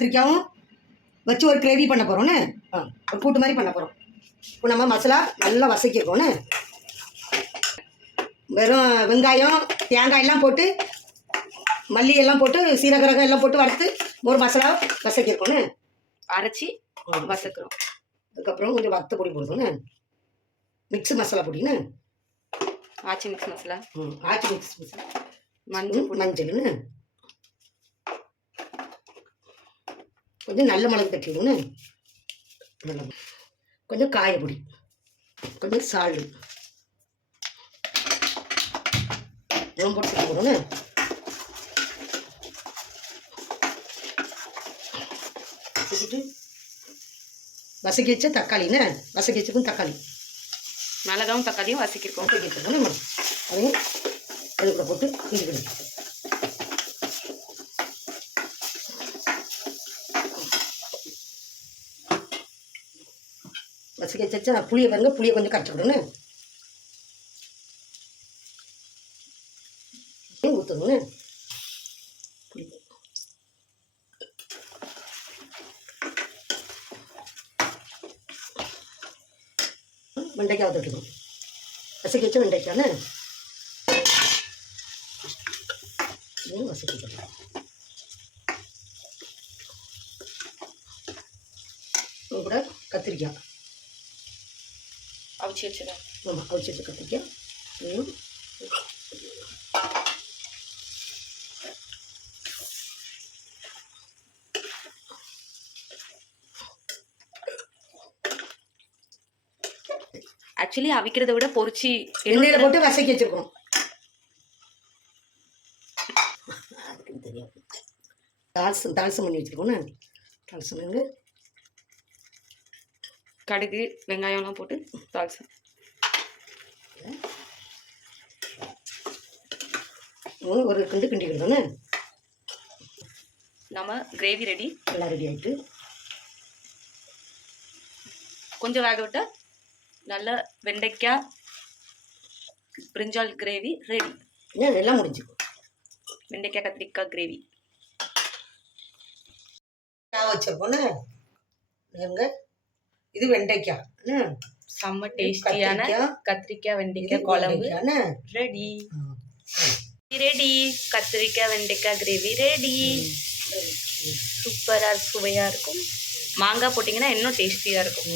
கத்திரிக்காயும் வச்சு ஒரு கிரேவி பண்ண போகிறோன்னு ஒரு கூட்டு மாதிரி பண்ண போகிறோம். இப்போ நம்ம மசாலா நல்லா வசக்கிக்கோன்னு வெறும் வெங்காயம் தேங்காயெல்லாம் போட்டு மல்லி எல்லாம் போட்டு சீரகம் எல்லாம் போட்டு வறுத்து ஒரு மசாலா வசக்கிருக்கோன்னு அரைச்சி வசக்கிறோம். அதுக்கப்புறம் கொஞ்சம் வத்த பொடி போடுறோன்னு மிக்ஸு மசாலா பொடின்னு ஆச்சி மிக்ஸ் மசாலா ஆச்சி மிக்ஸ் மசாலா மஞ்சள்னு கொஞ்சம் நல்ல மிளகு தட்டிடுன்னு நல்ல கொஞ்சம் காயப்பொடி கொஞ்சம் சால்டு இதெல்லாம் போட்டு போடுறோன்னு வசக்கி வச்ச தக்காளின்னு வசக்கி வச்சுக்கும் தக்காளி மிளகாவும் தக்காளியும் வசக்கிருக்கோம். அதையும் அதுக்குள்ள போட்டு கிண்டிக்கணும். வசக்கி வச்சா புளியை பாருங்க, புளியை கொஞ்சம் கரைச்சிக்கணும்னு ஊற்றணும்னு புளி வெண்டைக்காய் ஊற்றிக்கணும். வசக்கி வச்ச வெண்டைக்கான்னு வசக்கிக்கணும். கூட கத்திரிக்காய் அவிச்சு வச்சுருக்கேன். ஆமாம், அவிச்சு வச்ச கத்திரிக்காய் ஆக்சுவலி அவிக்கிறத விட பொரிச்சு எண்ணெயில் போட்டு வசக்கி வச்சுருக்கோம். அதுக்கு தெரியும். தால்சம் பண்ணி வச்சுருக்கோன்னு தால்சம் கடுகு வெங்காயம்லாம் போட்டு தால்சம் ஒரு கிண்டிக்கிட்டோன்னு நம்ம கிரேவி ரெடி. எல்லாம் ரெடி ஆகிட்டு கொஞ்சம் வேக விட்டா நல்ல வெண்டைக்காய் பிரிஞ்சால் கிரேவி ரெடி. எல்லாம் முடிஞ்சுக்கும். வெண்டைக்காய் கத்திரிக்காய் கிரேவி வச்சிருக்கோன்னு இது வெண்டைக்காய் செம்ம டேஸ்டியான கத்திரிக்காய் வெண்டைக்காய் குழம்பு ரெடி. ரெடி கத்திரிக்காய் வெண்டைக்காய் கிரேவி ரெடி. சூப்பராக சுவையாக இருக்கும். மாங்காய் போட்டிங்கன்னா இன்னும் டேஸ்டியாக இருக்கும்.